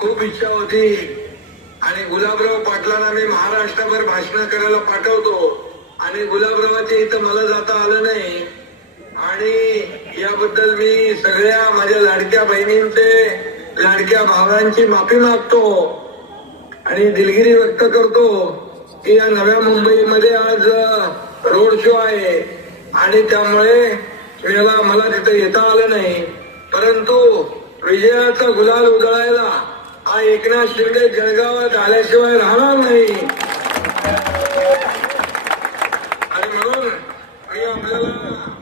खूप इच्छा होती आणि गुलाबराव पाटलांना मी महाराष्ट्रभर भाषण करायला पाठवतो आणि गुलाबरावाच्या इथं मला जाता आलं नाही आणि याबद्दल मी सगळ्या माझ्या लाडक्या बहिणींचे लाडक्या भावांची माफी मागतो आणि दिलगिरी व्यक्त करतो की या नव्या मुंबईमध्ये आज रोड शो आहे आणि त्यामुळे मला तिथे येता आलं नाही, परंतु विजयाचा गुलाल उधळायला हा एकनाथ शिंदे जळगावात आल्याशिवाय राहणार नाही आणि म्हणून मी आपल्याला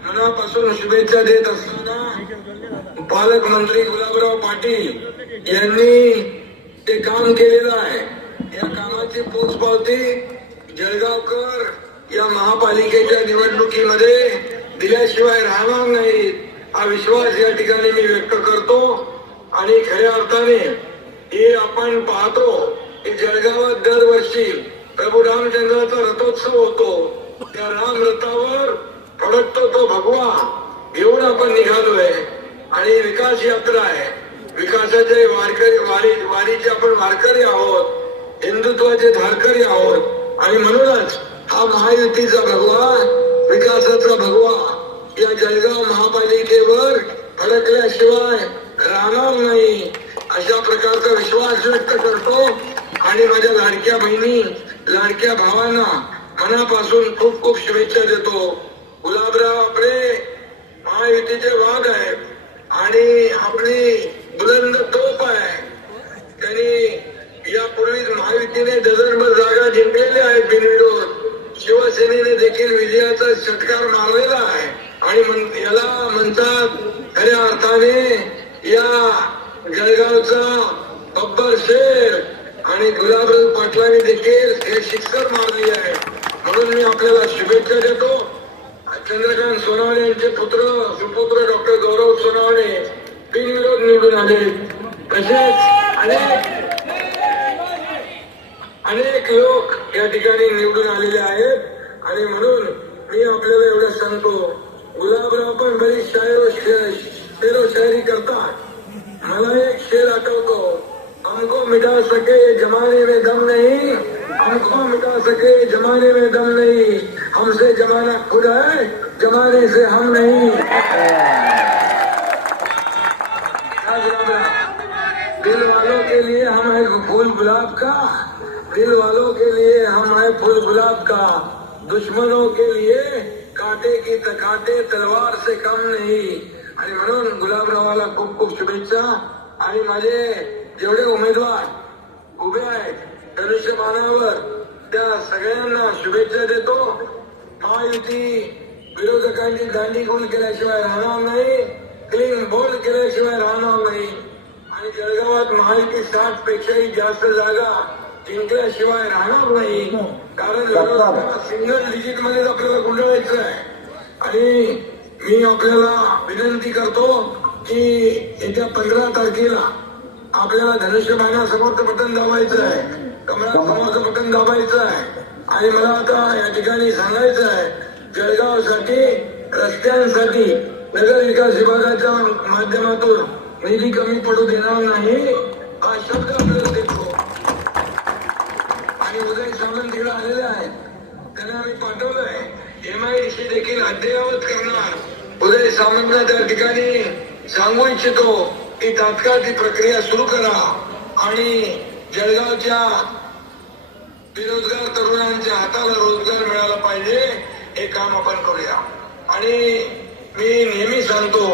मनापासून शुभेच्छा देत असताना पालकमंत्री गुलाबराव पाटील यांनी ते काम केलेलं आहे. या कामाची पोचपावती जळगावकर या महापालिकेच्या निवडणुकीमध्ये दिल्याशिवाय राहणार नाहीत हा विश्वास या ठिकाणी मी व्यक्त करतो. आणि खऱ्या अर्थाने हे आपण पाहतो की जळगावात दरवर्षी प्रभू रामचंद्राचा रथोत्सव होतो. त्या राम रथावर फडकतो तो भगवा घेऊन आपण निघालोय आणि विकास यात्रा आहे. विकासाचे वारीचे आपण वारकरी आहोत, हिंदुत्वाचे धारकरी आहोत आणि म्हणूनच हा महायुतीचा भगवा विकासाचा भगवा या जळगाव महापालिकेवर फडकल्याशिवाय राहणार नाही अशा प्रकारचा विश्वास व्यक्त करतो आणि माझ्या लाडक्या बहिणी लाडक्या भावांना मनापासून खूप खूप शुभेच्छा देतो. गुलाबराव आपले महायुतीचे वाघ आहेत आणि आपली बुलंद तोफ आहे. त्यांनी यापूर्वीच महायुतीने डझनभर जागा जिंकलेल्या आहेत बिनविरोध. शिवसेनेने देखील विजयाचा षटकार मारलेला आहे आणि याला म्हणतात खऱ्या अर्थाने या जळगावचा बब्बर शेर आणि गुलाबराव पाटलांनी देखील हे शिखर मारले आहे. म्हणून मी आपल्याला शुभेच्छा देतो. चंद्रकांत सोनवणे यांचे सुपुत्र डॉक्टर गौरव सोनवणे बिनविरोध निवडून आले. तसेच अनेक लोक या ठिकाणी निवडून आलेले आहेत आणि म्हणून मी आपल्याला एवढं सांगतो, गुलाबराव पण बरीच शेरो शायरी करतात. मला एक शेर आठवतो, हमको मिटा सके जमाने में दम नहीं, हमको मिटा सके जमाने में दम नहीं, हमसे जमाना खुद है जमाने से हम नहीं. दिल वालों के लिए हम है फूल गुलाब का, दिल वालों के लिए हम है फूल गुलाब का, दुश्मनों के लिए कांटे की कांटे तलवार से कम नहीं. आणि म्हणून गुलाबरावाला खूप खूप शुभेच्छा आणि माझे जेवढे उमेदवार उभे आहेत धनुष्यबाणावर त्या सगळ्यांना शुभेच्छा देतो. महायुती विरोधकांनी दांडीगुण केल्याशिवाय राहणार नाही, क्लीन बोल्ड केल्याशिवाय राहणार नाही आणि जळगावात महायुती 60 पेक्षाही जास्त जागा जिंकल्याशिवाय राहणार नाही. कारण सिंगल डिजिट मध्ये आपल्याला गुंडाळायचं आहे आणि मी आपल्याला विनंती करतो की येत्या 15 तारखेला आपल्याला धनुष्यबाणासमोरचं बटन दाबायचं आहे, कमळासमोरचं बटन दाबायचं आहे आणि मला आता या ठिकाणी सांगायचं आहे जळगावसाठी रस्त्यांसाठी नगर विकास विभागाच्या माध्यमातून निधी कमी पडू देणार नाही हा शब्द आपल्याला देतो. आणि उदय सामंत तिकडे आलेले आहेत, त्यांना आम्ही पाठवलंय MIDC देखील अद्ययावत करणार. उदय सामंतला त्या ठिकाणी सांगू इच्छितो की तात्काळ ती प्रक्रिया सुरू करा आणि जळगावच्या बेरोजगार तरुणांच्या हाताला रोजगार मिळाला पाहिजे हे काम आपण करूया. आणि मी नेहमी सांगतो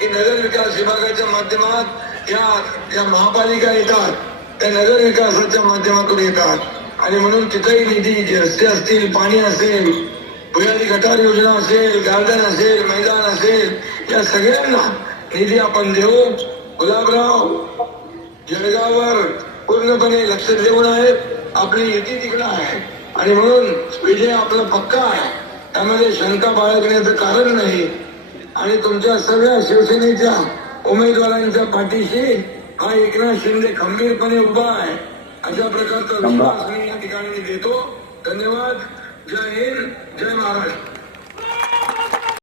की नगर विकास विभागाच्या माध्यमात या महापालिका येतात त्या नगर विकासाच्या माध्यमातून येतात आणि म्हणून तिथेही निधी रस्ते असतील, पाणी असेल, भुयारी गटार योजना असेल, गार्डन असेल, मैदान असेल, या सगळ्यांना निधी आपण देऊ. गुलाबराव जळगाववर पूर्णपणे लक्ष देऊन आहेत, आपली युती तिकडं आहे आणि म्हणून विजय आपला पक्का आहे, त्यामध्ये शंका बाळगण्याचं कारण नाही. आणि तुमच्या सगळ्या शिवसेनेच्या उमेदवारांच्या पाठीशी हा एकनाथ शिंदे खंबीरपणे उभा आहे अशा प्रकारचा विश्वास मी या ठिकाणी देतो. धन्यवाद. जय हिंद, जय महाराष्ट्र.